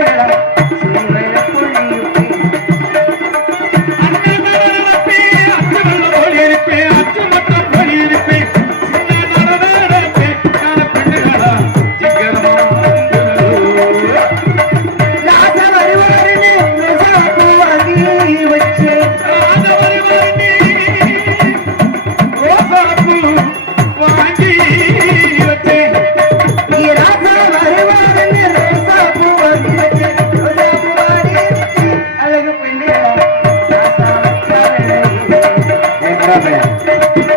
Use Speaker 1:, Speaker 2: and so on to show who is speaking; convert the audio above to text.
Speaker 1: பேசுகிறார் போராடுறாங்க